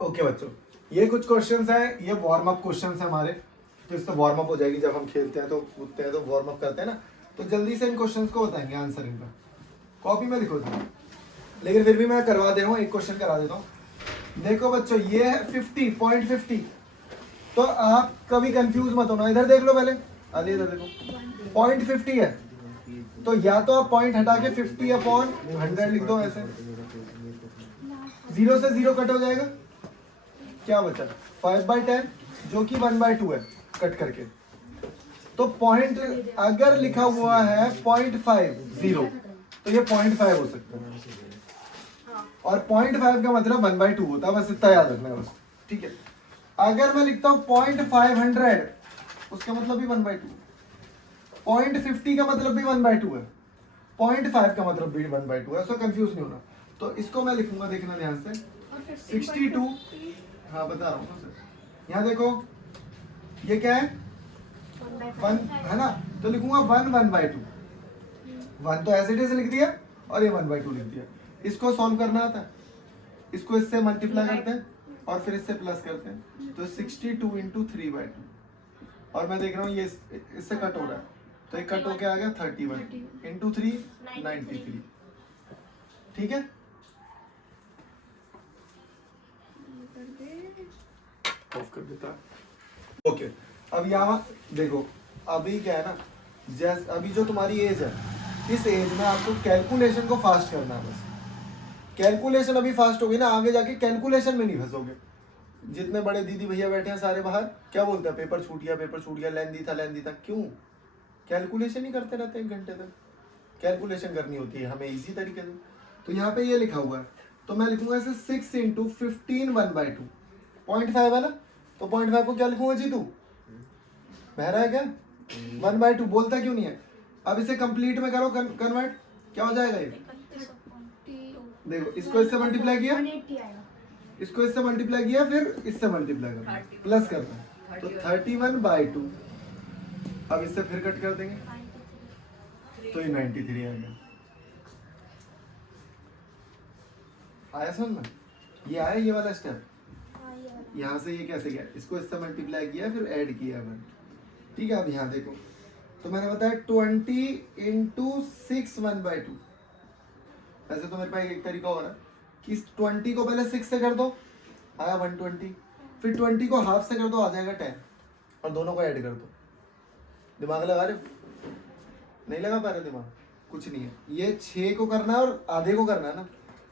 Okay बच्चों, ये कुछ क्वेश्चंस हैं, ये वार्म अप क्वेश्चंस हैं हमारे, तो इससे वार्म अप हो जाएगी। जब हम खेलते हैं तो कूदते हैं तो वार्म अप करते हैं ना, तो जल्दी से इन क्वेश्चंस को बताएंगे आंसर इनका। कॉपी में लिखो तुम, लेकिन फिर भी मैं करवा दे रहा हूँ, एक क्वेश्चन करा देता हूँ। देखो बच्चों, ये है 50.50, तो आप कभी कंफ्यूज मत होना। इधर देख लो पहले, अली इधर देखो, 0.50 है, तो या तो आप पॉइंट हटा के 50/100 लिख दो ऐसे, 0 से 0 कट हो जाएगा, क्या बचा 5/10 जो कि 1/2 है, कट करके। तो पॉइंट अगर लिखा हुआ है 0.50, तो ये 0.5 हो सकता है, और 0.5 का मतलब 1/2 होता है, बस इतना याद रखना है बस, ठीक है। अगर मैं लिखता हूँ 0.500, उसका मतलब भी 1/2, 0.50 का मतलब भी 1/2 है, 0.5 का मतलब भी 1/2 है, उसको कंफ्यूज नहीं होना। तो इसको मैं लिखूंगा, देखना ध्यान से, 62, हाँ बता रहा हूँ ना सर, यहाँ देखो ये क्या है 1 है ना, तो लिखूंगा 1/2, 1 तो एज इट इज लिख दिया, और ये 1/2 लिख दिया। इसको सॉल्व करना आता है, इसको इससे मल्टीप्लाई करते हैं और फिर इससे प्लस करते हैं, तो 62 इंटू 3/2, और मैं देख रहा हूँ ये इससे कट हो रहा है, तो ये कट होके आ गया 31 इंटू 3 93, ठीक है। ऑफ कर देता है। ओके, अब यहाँ देखो, अभी क्या है ना, जैसे अभी जो तुम्हारी एज है, इस एज में आपको कैलकुलेशन को फास्ट करना है बस। कैलकुलेशन अभी फास्ट होगी ना, आगे जाके कैलकुलेशन में नहीं फंसोगे। जितने बड़े दीदी भैया बैठे हैं सारे बाहर, क्या बोलते हैं, पेपर छूट गया, पेपर छूट गया, लेंदी था, क्यों? कैलकुलेशन ही करते रहते हैं 1 घंटे तक। कैलकुलेशन करनी होती है हमें इजी तरीके से। तो यहाँ पे ये लिखा हुआ है, तो मैं लिखूंगा इसे 6 इंटू 15 1/2, 0.5 है ना, तो 0.5 को क्या लिखूंगा जी तू, बहरा है क्या? 1/2 बोलता क्यों नहीं है? अब इसे कंप्लीट में करो कन्वर्ट, क्या हो जाएगा ये? देखो, इसको इससे मल्टीप्लाई किया, इसको इससे मल्टीप्लाई किया, फिर इससे मल्टीप्लाई करना, प्लस करना, तो 31/2। अब इससे फिर कट कर देंगे, तो ये 93 आ गया। आया समझ में? ये आया ये वाला स्टेप, यहाँ से ये कैसे गया, इसको इससे मल्टीप्लाई किया, फिर ऐड किया मैंने, ठीक है। अब यहाँ देखो, तो मैंने बताया 20 इंटू 6 1/2। वैसे तो मेरे पास एक तरीका हो रहा है कि 20 को पहले 6 से कर दो, आया 120, फिर 20 को हाफ से कर दो, आ जाएगा 10, और दोनों को ऐड कर दो। दिमाग लगा रहे हो? नहीं लगा पा रहे दिमाग? कुछ नहीं है, ये 6 को करना है और आधे को करना है ना,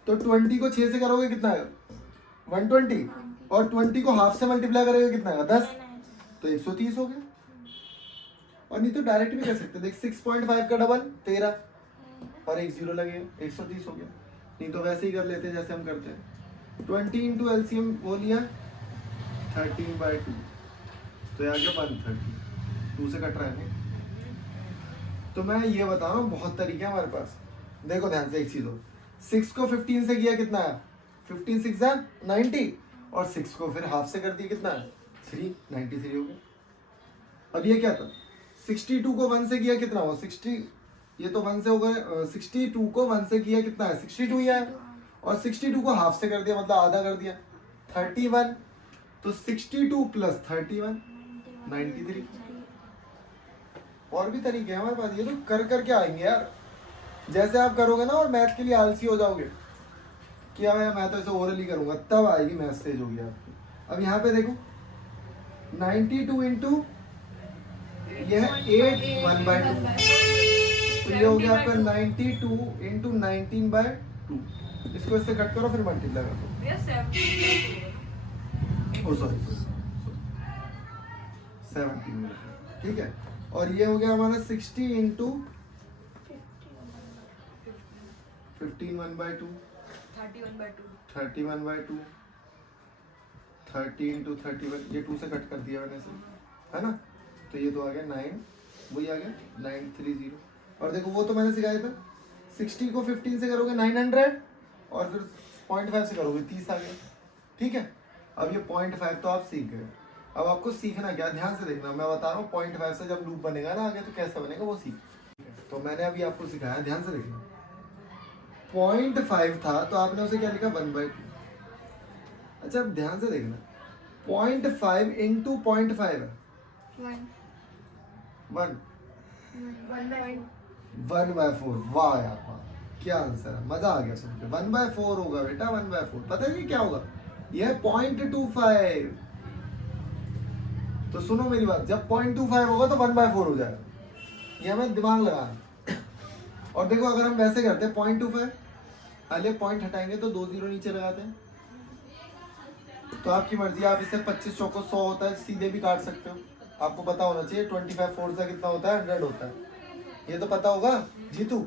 तो 20 को 6 से करोगे कितना आएगा 120, और 20 को हाफ से मल्टीप्लाई करेगा कितना आएगा 10, तो 130 हो गया। और नहीं तो डायरेक्ट भी कर सकते, देख 6.5 का डबल 13, और एक 0 लगेगा, 130 हो गया। नहीं तो वैसे ही कर लेते जैसे हम करते हैं, 20 इंटू एलसीएम वो लिया 13/2, तो ये आ गया 130, 2 से कट रहा है नहीं। तो मैं ये बता रहा हूँ, बहुत तरीके हैं हमारे पास। देखो ध्यान से एक चीज हो, 6 को 15 से किया कितना है, 15 6 है 90, और 6 को फिर हाफ से कर दिया कितना है 3, 93 हो गया। अब ये क्या था, 62 को 1 से किया कितना हुआ 60, ये तो 1 से हो गया, 62 को 1 से किया कितना है 62 ही है, और 62 को हाफ से कर दिया मतलब आधा कर दिया 31, तो 62 प्लस 31 93। और भी तरीके हैं हमारे पास, ये तो कर करके आएंगे यार। जैसे आप करोगे ना और मैथ के लिए आलसी हो जाओगे कि यार मैं तो ऐसे ओरली करूंगा, तब आएगी मैथ स्टेज होगी आपकी। अब यहाँ पे देखो 92 इंटू ये है 8 1/2, तो ये हो गया आपका 92 इंटू 19/2। इसको इससे कट करो, फिर मल्टीप्लाई कर दो, सॉरी 17, ठीक है। और ये हो गया हमारा 60 इंटू 15 1/2, 31/2, 30 इंटू 31, ये 2 से कट कर दिया मैंने से, है ना, तो ये तो आ गया 9, वही आ गया 930। और देखो वो तो मैंने सिखाया था, 60 को 15 से करोगे 900, और फिर 0.5 से करोगे 30 आ गया, ठीक है। अब ये 0.5 तो आप सीख गए, अब आपको सीखना क्या, ध्यान से देखना, मैं बता रहा हूँ 0.5 से जब लूप बनेगा ना आगे, तो कैसा बनेगा वो सीख। तो मैंने अभी आपको सिखाया, ध्यान से देखना, 0.5 था तो आपने उसे क्या लिखा 1/2। अच्छा अब ध्यान से देखना, 0.5 इंटू 0.5 है 1 1/4। वाह यार वाह, क्या आंसर है, मजा आ गया सुन के। 1/4 होगा बेटा, 1/4। पता है ये क्या होगा, ये 0.25। तो सुनो मेरी बात, जब 0.25 होगा तो 1/4 हो जाएगा, ये हमें दिमाग लगाना। और देखो अगर हम वैसे करते हैं 0.25, पहले पॉइंट हटाएंगे तो 2 जीरो नीचे लगाते हैं, तो आपकी मर्जी, आप इसे 25 चौको 100 होता है, सीधे भी काट सकते हो। आपको पता होना चाहिए 25 फोर सा कितना होता है, 100 होता है, ये तो पता होगा जीतू।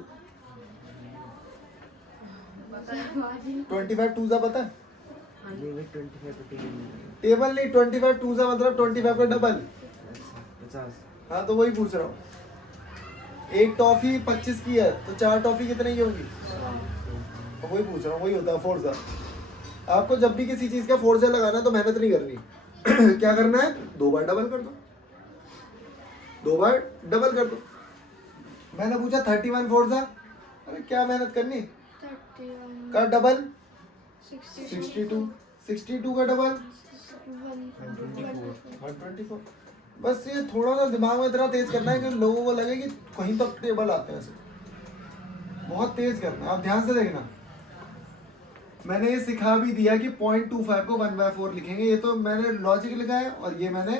25 टू सा पता है, टेबल नहीं, 25 टू सा मतलब 25 का डबल 50। हाँ तो वही पूछ रहा हूँ, एक टॉफी 25 की है तो 4 टॉफी कितने की होगी, तो वही पूछ रहा हूँ, वही होता है फोर्सा। आपको जब भी किसी चीज का फोर्सा लगाना है तो मेहनत नहीं करनी। क्या करना है, 2 बार डबल कर दो, 2 बार डबल कर दो। मैंने पूछा 31 फोर्सा, अरे क्या मेहनत करनी, का डबल 62, 62 का डबल 124। बस ये थोड़ा सा दिमाग में इतना तेज करना है कि लोगों को लगे कि कहीं तक टेबल आते हैं, बहुत तेज करना है। आप ध्यान से देखना, मैंने ये सिखा भी दिया कि 0.25 को 1/4 लिखेंगे, ये तो मैंने लॉजिक लिखा है और ये मैंने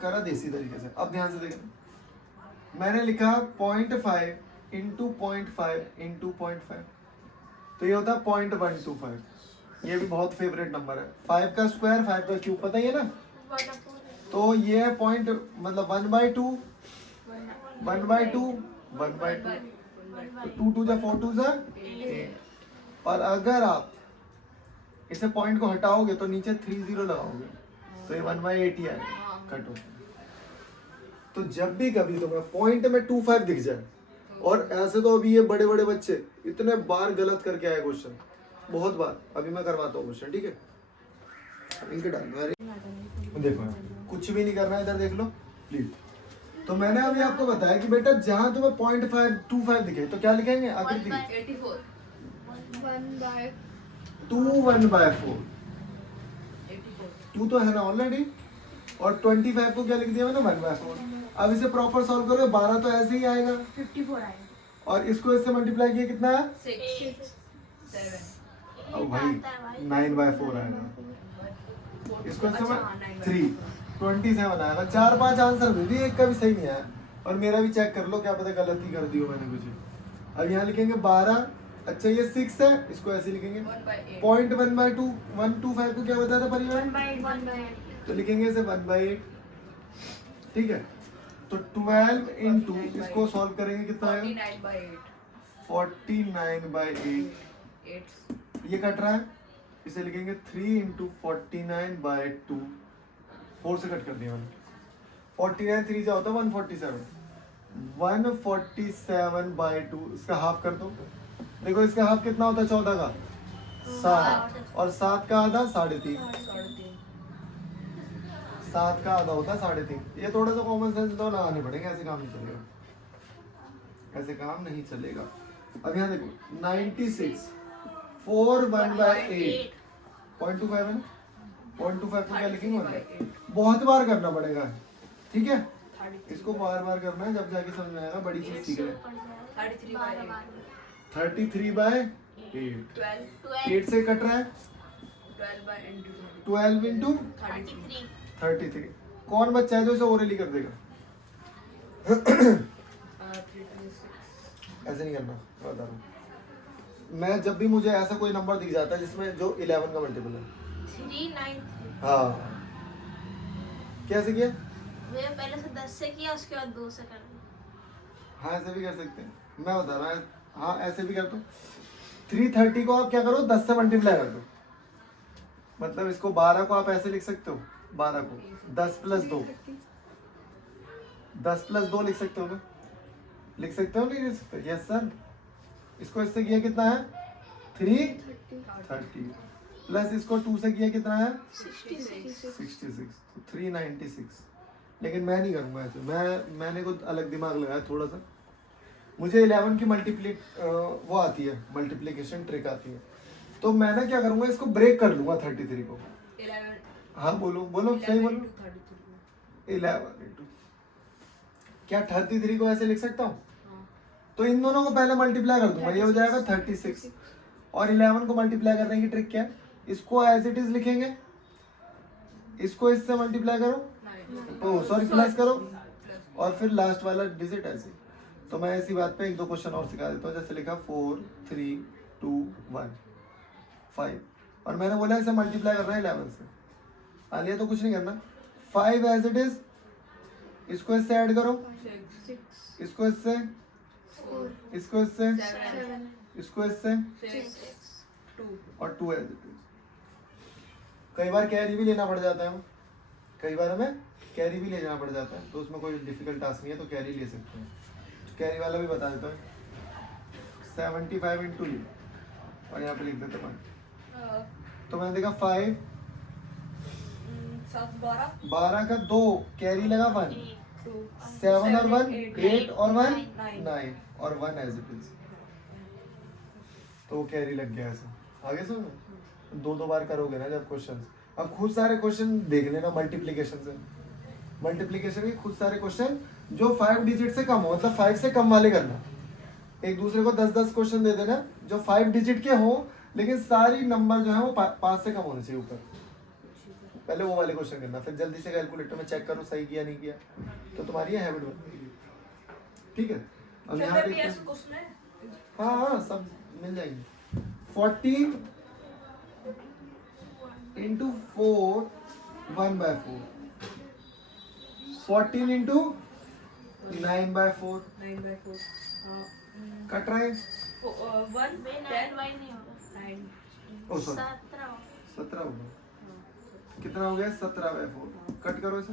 करा देसी तरीके से। अब ध्यान से देखना, मैंने लिखा 0.5 इंटू 0.5 इंटू 0.5, तो ये होता है 0.125। ये भी बहुत फेवरेट नंबर है, 5 का स्क्वायर 5 का क्यूब, पता ही है ना। तो ये है पॉइंट, मतलब 1/2 1/2 1/2, 2 2 जा 4 2 जा 8। और अगर आप इसे पॉइंट को हटाओगे तो नीचे 3 0 लगाओगे तो ये 1/8 ही आएगा, कट हो। तो जब भी कभी तुम्हें पॉइंट में 25 दिख जाए, और ऐसे तो अभी ये बड़े बड़े बच्चे इतने बार गलत करके आए क्वेश्चन, बहुत बार, अभी मैं करवाता हूँ क्वेश्चन, ठीक है। इनके डाल दो, अरे देखो कुछ भी नहीं करना है, इधर देख लो प्लीज। तो मैंने अभी आपको बताया कि बेटा जहां तुम्हें 0.525 दिखे तो क्या लिखेंगे, आकृति 2 1/4, 2 तो है ना ऑलरेडी, और 25 को क्या लिख दिया मैंने, 1/4। अब इसे प्रॉपर सॉल्व करो, 12 तो ऐसे ही आएगा, 54 आएगा, और इसको इससे मल्टीप्लाई किया कितना है, 6 7। अब भाई 9/4 आएगा, इसको इससे 3 27 आएगा। 4-5 आंसर दे दिए, एक का भी सही नहीं आया। और मेरा भी चेक कर लो, क्या पता गलती कर दी हो मैंने कुछ। अब यहाँ लिखेंगे 12, अच्छा ये 6 है, इसको ऐसे लिखेंगे 0.1/2 125 को क्या बताया था परिवार, तो लिखेंगे इसे 1/8, ठीक है। तो 12 इंटू इसको सॉल्व करेंगे कितना आएगा, 49/8, ये कट रहा है, इसे लिखेंगे 3 इंटू 49/2, 4 से कट कर दिया मैंने, 49 3 से होता है 147, 147/2, इसका हाफ कर दो। देखो इसका हाफ कितना होता है 14 का 7, और 7 का आधा 3.5, 7 का आधा होता है 3.5। ये थोड़ा सा कॉमन सेंस तो लगाने पड़ेंगे, ऐसे काम नहीं चलेगा, ऐसे काम नहीं चलेगा। अब यहाँ देखो 96 4 1/8, 0.25 है ना, 0.25 को क्या लिखेंगे 1/8। बहुत बार करना पड़ेगा, ठीक है, इसको बार बार करना है, जब जाके समझ में आएगा, बड़ी चीज सीख रहे। 33/8, 8 से कट रहा है, 12 इंटू 33। कौन बच्चा है जो इसे ओरली कर देगा, ऐसे नहीं करना, बता रहा हूँ मैं। जब भी मुझे ऐसा कोई नंबर दिख जाता है जिसमें जो 11 का मल्टीपल है, 393, हाँ कैसे किया, वे पहले से 10 से किया, उसके बाद 2 से कर दिया। हाँ ऐसे भी कर सकते हैं, मैं बता रहा हूँ, हाँ ऐसे भी कर दो। 330 को आप क्या करो, 10 से मल्टीप्लाई कर दो, मतलब इसको 12 को आप ऐसे लिख सकते हो, 12 को 10 + 2, 10 + 2 लिख सकते हो ना, लिख सकते हो नहीं लिख सकते, यस सर। इसको इससे किया कितना है 330, प्लस इसको 2 से किया कितना है 66, तो 396। लेकिन मैं नहीं करूँगा ऐसे, मैंने कुछ अलग दिमाग लगाया थोड़ा सा। मुझे 11 की वो आती है, मल्टीप्लिकेशन ट्रिक आती है। तो मैं ना क्या करूंगा, इसको ब्रेक कर लूंगा 33 को। 11 हाँ बोलो बोलो, सही बोलो। 11 into 33 11 इंटू, क्या 33 को ऐसे लिख सकता हूँ? हाँ तो इन दोनों को पहले मल्टीप्लाई कर दूंगा, ये हो जाएगा 36। और 11 को मल्टीप्लाई करने की ट्रिक क्या है, इसको एज इट इज लिखेंगे, इसको इससे मल्टीप्लाई करो, 9 तो सॉरी प्लस करो, प्लस और फिर लास्ट वाला डिजिट ऐसे। तो मैं इसी बात पे एक दो क्वेश्चन और सिखा देता हूँ। जैसे लिखा 4 3 2 1 5, और मैंने बोला इसे मल्टीप्लाई करना है 11 से। आलिया तो कुछ नहीं करना, 5 एज इट इज, इसको इससे ऐड करो, 6 इसको इससे, इसको इससे, 7 इसको इससे, 6 2 और 2 एज इट इज। कई बार कैरी भी लेना पड़ जाता है, कई बार हमें कैरी भी ले जाना पड़ जाता है, तो उसमें कोई डिफिकल्ट टास्क नहीं है, तो कैरी ले सकते हैं। कैरी वाला भी बता देता हूँ, 75 इंटू ये, और यहाँ पे लिख देते हैं। तो मैंने देखा 5 7 12 12 का 2, कैरी लगा 1, 2 7 और 1 8 और 1 9 9, और 1 एज इट इज। तो वो कैरी लग गया ऐसा। आगे सुनो, दो बार करोगे ना जब क्वेश्चन, अब खुद सारे क्वेश्चन देख लेना मल्टीप्लिकेशन से, मल्टीप्लिकेशन के खुद सारे क्वेश्चन जो 5 डिजिट से कम हो, मतलब 5 से कम वाले करना। एक दूसरे को 10-10 क्वेश्चन दे देना जो 5 डिजिट के हो, लेकिन सारी नंबर जो है वो 5 से कम होने चाहिए ऊपर। पहले वो वाले क्वेश्चन करना, फिर जल्दी से कैलकुलेटर में चेक करो सही किया नहीं किया, तो तुम्हारी ये हैबिट बन गई। ठीक है, अब यहाँ पे ऐसे क्वेश्चन है हाँ हाँ सब मिल जाएंगे। 40 इंटू 4 1/4, 14 इंटू 9/4, 9/4 हाँ कट रहा है 1 बे 10 9 बाई नहीं होगा, 9 ओ सॉरी 17 17 हो गया। कितना हो गया 17/4, कट करो इसे।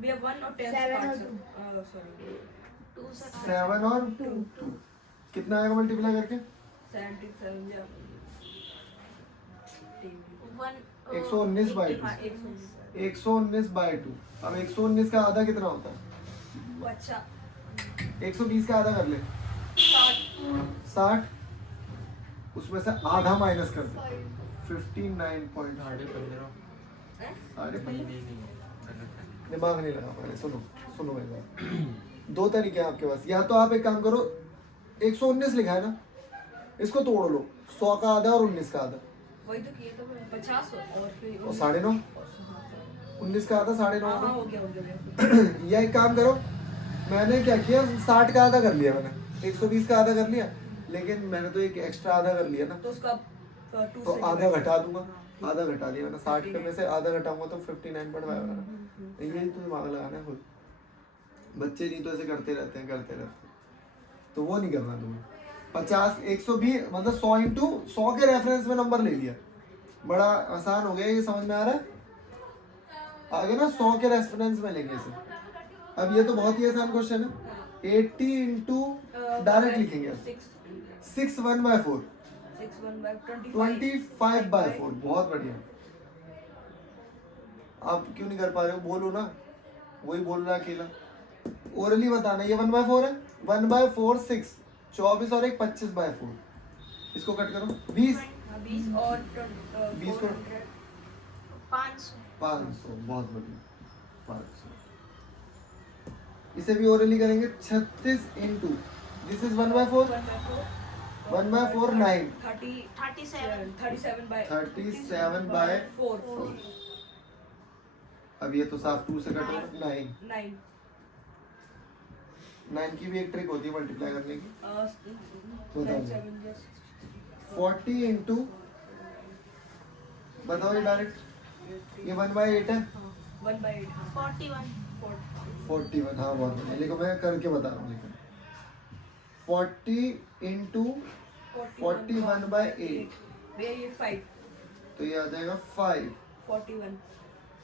भैया 1 और 10 7 और सॉरी 2 से 7 और 2, कितना आएगा मल्टीप्लाई करके? 77 या 1 119/2, हाँ 119/2। अब 119 का आधा कितना होता है? अच्छा 120 का आधा कर ले, 60, उसमें से आधा माइनस कर दे, 59.15। दिमाग नहीं लगा पहले, सुनो सुनो मेरी बात। दो तरीके हैं आपके पास, या तो आप एक काम करो, 119 लिखा है ना, इसको तोड़ लो, 100 का आधा और 19 का आधा, वही तो किए तो 50 और फिर और 9.5, 19 का आधा 9.5 हाँ होगा। हो गया या एक काम करो, मैंने क्या किया, 60 का आधा कर लिया मैंने, 120 का आधा कर लिया, लेकिन मैंने तो एक एक्स्ट्रा आधा कर लिया ना, तो उसका 2 तो से आधा घटा दूंगा, हाँ, आधा घटा दिया मैंने, 60 पे में से आधा घटाऊंगा तो 59.5 आएगा ना। यही तो दिमाग लगाना है खुद, बच्चे नहीं तो ऐसे करते रहते हैं, तो वो नहीं करना तुम्हें। 50 120 मतलब 100 इंटू 100 के रेफरेंस में नंबर ले लिया, बड़ा आसान हो गया, ये समझ में आ रहा है? आगे ना 100 के रेफरेंस में लेंगे इसे। अब ये तो बहुत ही आसान क्वेश्चन है, 80 इंटू डायरेक्ट लिखेंगे, 6 1/4, 25/4, बहुत बढ़िया। आप क्यों नहीं कर पा रहे हो, बोलो ना, वही बोल रहा है अकेला, ओरली बताना। ये 1/4 है, 1/4 6, 24 और एक 25/4, इसको कट करो, 20 20 और 20 को 500 500, बहुत बढ़िया, 500। इसे भी ओरली करेंगे, 36 इंटू, दिस इज 1/4, 1/4 9, 37/4। अब ये तो साफ 2 से कटो, 9 9 की भी एक ट्रिक होती है मल्टीप्लाई करने की, बताओ। 40 इंटू, बताओ ये डायरेक्ट, ये 1/8 है, 41 41, हाँ बहुत बढ़िया, लेकिन मैं करके बता रहा हूँ, लेकिन 40 इंटू 41/8, ये 5 तो ये आ जाएगा 5, 41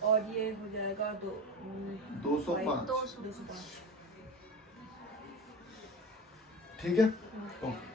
और ये हो जाएगा 205। 200 205। ठीक है, ओके।